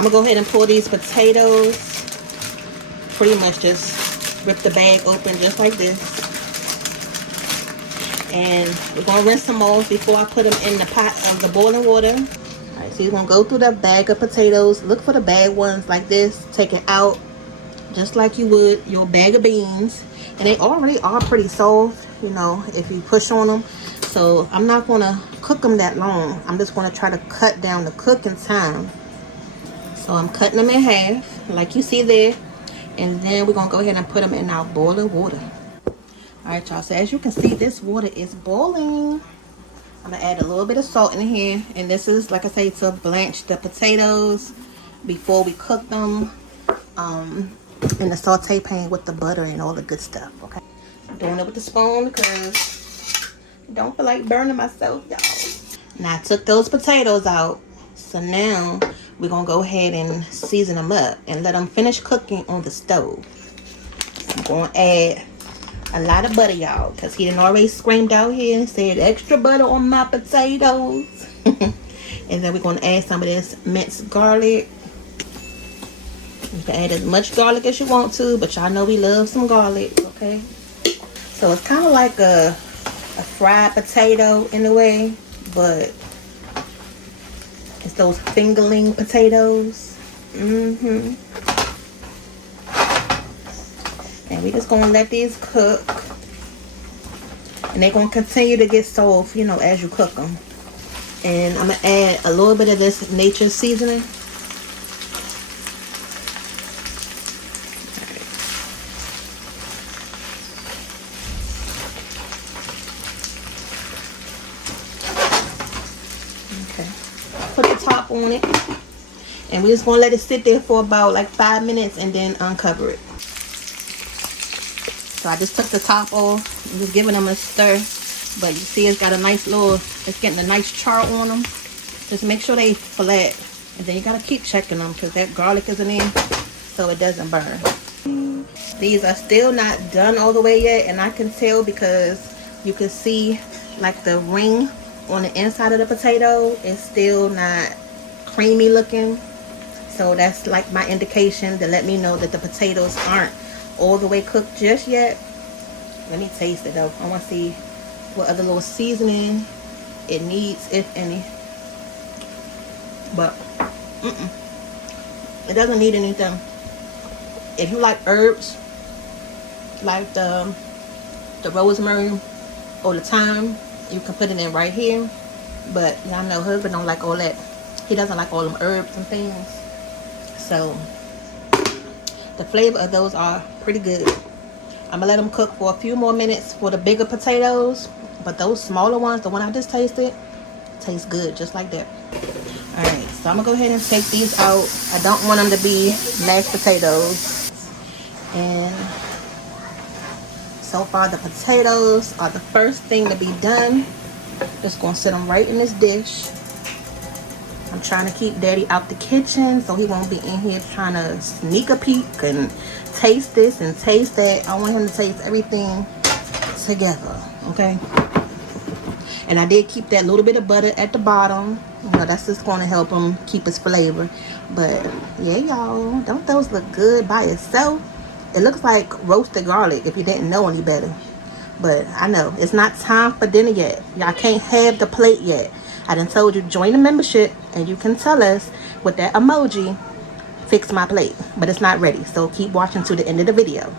I'm gonna go ahead and pull these potatoes. Pretty much just rip the bag open just like this. And we're gonna rinse them off before I put them in the pot of the boiling water. Alright, so you're gonna go through the bag of potatoes. Look for the bad ones like this. Take it out just like you would your bag of beans. And they already are pretty soft, you know, if you push on them. So I'm not gonna cook them that long. I'm just gonna try to cut down the cooking time. So I'm cutting them in half like you see there. And then we're gonna go ahead and put them in our boiling water. Alright, y'all, so as you can see, this water is boiling. I'm gonna add a little bit of salt in here, and this is, like I say, to blanch the potatoes before we cook them in the saute pan with the butter and all the good stuff. Okay, I'm doing it with the spoon because I don't feel like burning myself, y'all. Now I took those potatoes out, so now we're gonna go ahead and season them up and let them finish cooking on the stove. So I'm gonna add a lot of butter, y'all, because he done already screamed out here and said extra butter on my potatoes. And then we're going to add some of this minced garlic. You can add as much garlic as you want to, but y'all know we love some garlic, okay? So it's kind of like a fried potato in a way, but it's those fingerling potatoes. And we're just going to let these cook. And they're going to continue to get soft, you know, as you cook them. And I'm going to add a little bit of this nature seasoning. Okay. Put the top on it. And we're just going to let it sit there for about like 5 minutes and then uncover it. So I just took the top off. I'm just giving them a stir. But you see it's got a nice little, it's getting a nice char on them. Just make sure they flat. And then you got to keep checking them because that garlic isn't in, so it doesn't burn. These are still not done all the way yet. And I can tell because you can see like the ring on the inside of the potato is still not creamy looking. So that's like my indication to let me know that the potatoes aren't all the way cooked just yet. Let me taste it though. I want to see what other little seasoning it needs, if any. But it doesn't need anything. If you like herbs, like the rosemary or the thyme, you can put it in right here. But y'all know husband don't like all that. He doesn't like all them herbs and things. So the flavor of those are pretty good. I'm gonna let them cook for a few more minutes for the bigger potatoes, but those smaller ones, the one I just tasted, taste good just like that. All right, so I'm gonna go ahead and take these out. I don't want them to be mashed potatoes. And so far the potatoes are the first thing to be done. Just gonna sit them right in this dish. I'm trying to keep daddy out the kitchen so he won't be in here trying to sneak a peek and taste this and taste that. I want him to taste everything together, okay? And I did keep that little bit of butter at the bottom. You know, that's just going to help him keep his flavor. But yeah, y'all, don't those look good by itself? It looks like roasted garlic if you didn't know any better. But I know it's not time for dinner yet. Y'all can't have the plate yet. I done told you join the membership and you can tell us with that emoji, fix my plate. But it's not ready, so keep watching to the end of the video.